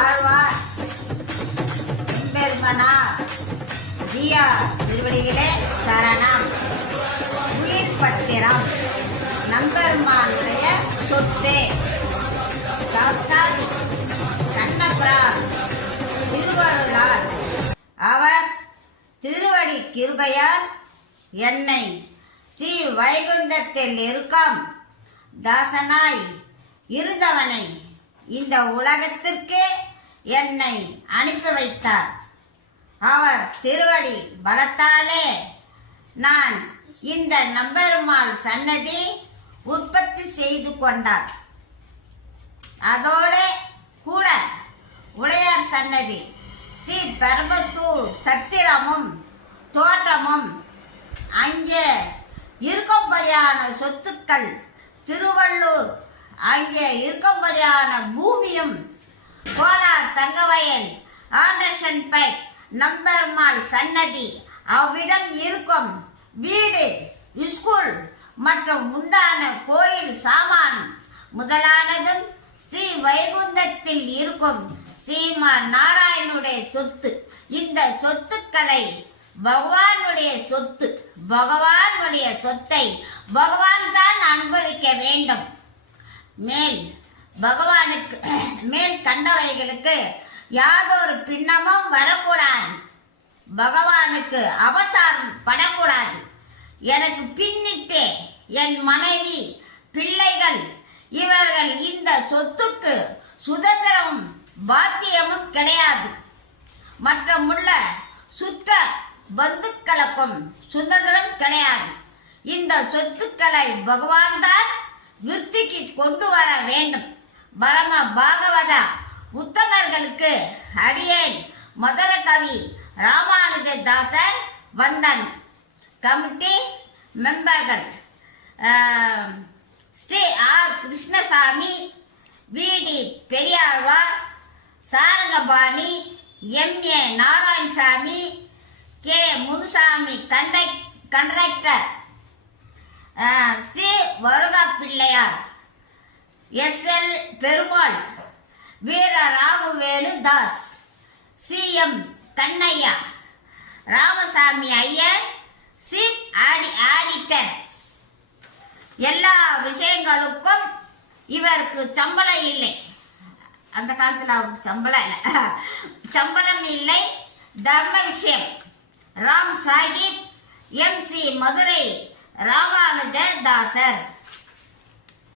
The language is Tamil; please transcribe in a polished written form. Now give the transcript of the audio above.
ஆழ்வார் பெருமனார் ஜியா திருவடிகளே சரணம். உயிர் பத்திரம் நம்பெருமானுடைய சொத்து. சாஸ்தாதி கண்ணபிரான் திருவருளால் அவர் திருவடி கிருபையால் என்னை ஸ்ரீ வைகுந்தத்தில் இருக்கும் தாசனாய் இருந்தவனை இந்த உலகத்திற்கு என்னை அனுப்பி வைத்தார். அவர் திருவடி பலத்தாலே நான் இந்த நம்பெருமாள் சன்னதி உற்பத்தி செய்து கொண்டார். அதோடு கூட உடையார் சன்னதி ஸ்ரீ பெரம்பத்தூர் சத்திரமும் தோட்டமும் அங்கே இருக்கும்படியான சொத்துக்கள், திருவள்ளூர் அங்கே இருக்கும்படியான பூமியும், கோலார் தங்கவயல் ஆண்டர்சன் பைக் நம்பெருமாள் சன்னதி அவ்விடம் இருக்கும் வீடு, ஸ்கூல் மற்றும் உண்டான கோயில் சாமானம் முதலானதும் ஸ்ரீ வைகுந்தத்தில் இருக்கும் ஸ்ரீமான் நாராயணனுடைய சொத்து. இந்த சொத்துக்களை பகவானுடைய சொத்து, பகவானுடைய சொத்தை பகவான் தான் அனுபவிக்க வேண்டும். பகவானுக்கு மேல் கண்டவைகளுக்கு யாதொரு பின்னமும் வரக்கூடாது. பகவானுக்கு அபசாரம் படக்கூடாது. எனக்கு பின்னிட்டே என் மனைவி, பிள்ளைகள் இவர்கள் இந்த சொத்துக்கு சுதந்திரமும் பாத்தியமும் கிடையாது. மற்றமுள்ள சுற்ற பந்துக்களுக்கும் சுதந்திரம் கிடையாது. இந்த சொத்துக்களை பகவான் தான் விருத்திக்கு கொண்டு வர வேண்டும். பரம பாகவத உத்தமர்களுக்கு அடியேன் முதல கவி ராமானுஜதாசர் வந்தன் கமிட்டி மெம்பர்கள் Shri R Krishnasamy, V D. Periyazhvar, Sarangapani, M A. Narayanasamy, K. Munusamy conductor, Shri வருகா Pillaiyar, S L. Perumal, Veera Raguvelu Das, C M. Kannaiya, Ramasamy Iyer, chief auditor. எல்லா விஷயங்களுக்கும் இவருக்கு சம்பளம் இல்லை. அந்த காலத்தில் அவருக்கு சம்பளம் இல்லை. தர்ம விஷயம். ராம் சாஹிப், எம்.சி. மதுரை ராமானுஜதாசர்.